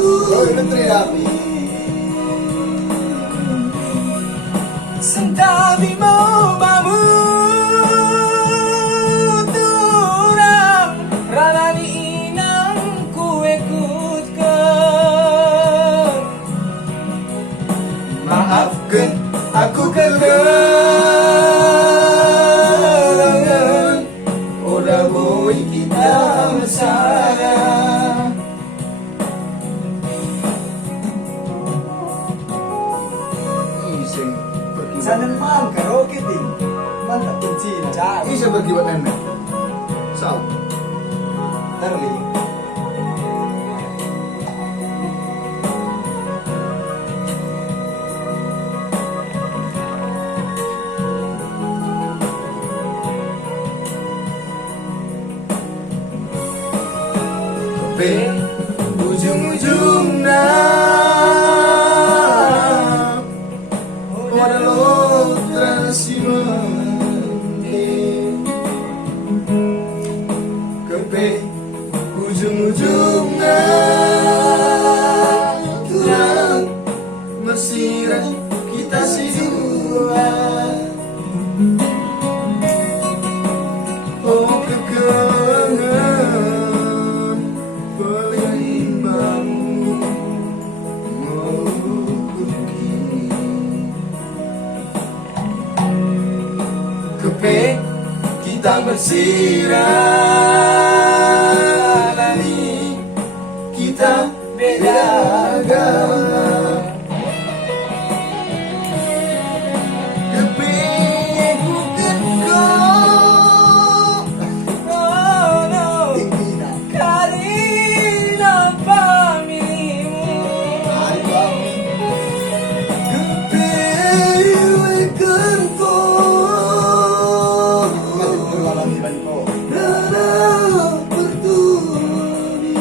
Oh, ini teriak. Sentabi mo mamuturang ralani inang kuekutkan. Maafkan aku kekurangan. Udah boy kita bersama. Iseng Sana naman, karaoke din. Mantap din sila. Isa berkibat nenek. Sao? Taruh lagi. Ujung-ujungnya walau tersimenting kepe ujung-ujungnya kurang mesira kita si dua. Oh kekangan pelimbanmu mengukuki kepe kita bersirah lagi kita beda agama. Kepe bukan kau Oh no, Tinggi na. karina pamilimu. kepe bukan kau Malam di Balipo. rara berduri.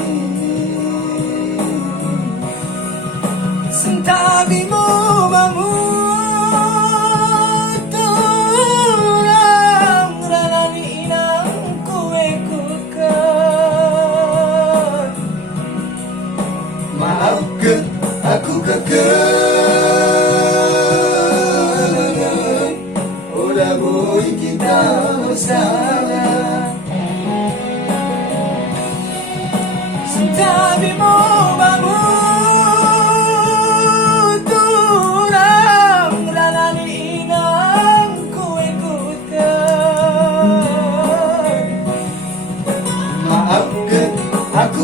Sentabi mo mamuturang ralani inang kuekutkan. Maafkan aku kekurangan. Udah boy kita bersama. Sentabi mo mamuturang ralani inang kuekutkan. Maafkan aku